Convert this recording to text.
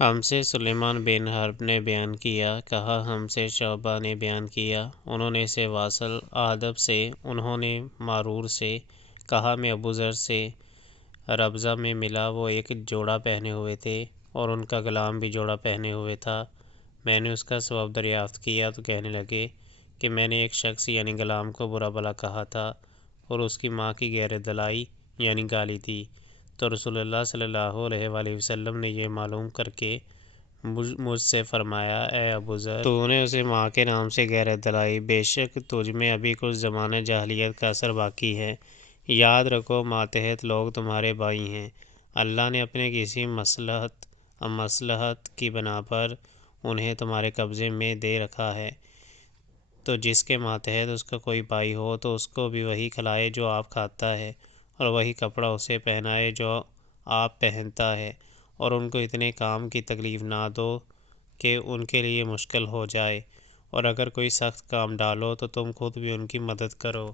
ہم سے سلیمان بن حرب نے بیان کیا، کہا ہم سے شعبہ نے بیان کیا، انہوں نے سے واصل ادب سے، انہوں نے معرور سے، کہا میں ابو ذر سے ربضہ میں ملا، وہ ایک جوڑا پہنے ہوئے تھے اور ان کا غلام بھی جوڑا پہنے ہوئے تھا۔ میں نے اس کا سبب دریافت کیا تو کہنے لگے کہ میں نے ایک شخص یعنی غلام کو برا بھلا کہا تھا اور اس کی ماں کی غیر دلائی یعنی گالی دی، تو رسول اللہ صلی اللہ علیہ وآلہ وسلم نے یہ معلوم کر کے مجھ سے فرمایا، اے ابو ذر، تو نے اسے ماں کے نام سے غیرت دلائی، بے شک تجھ میں ابھی کچھ زمانہ جاہلیت کا اثر باقی ہے۔ یاد رکھو ماتحت لوگ تمہارے بھائی ہیں، اللہ نے اپنے کسی مصلحت کی بنا پر انہیں تمہارے قبضے میں دے رکھا ہے، تو جس کے ماتحت اس کا کوئی بھائی ہو تو اس کو بھی وہی کھلائے جو آپ کھاتا ہے، اور وہی کپڑا اسے پہنائے جو آپ پہنتا ہے، اور ان کو اتنے کام کی تکلیف نہ دو کہ ان کے لیے مشکل ہو جائے، اور اگر کوئی سخت کام ڈالو تو تم خود بھی ان کی مدد کرو۔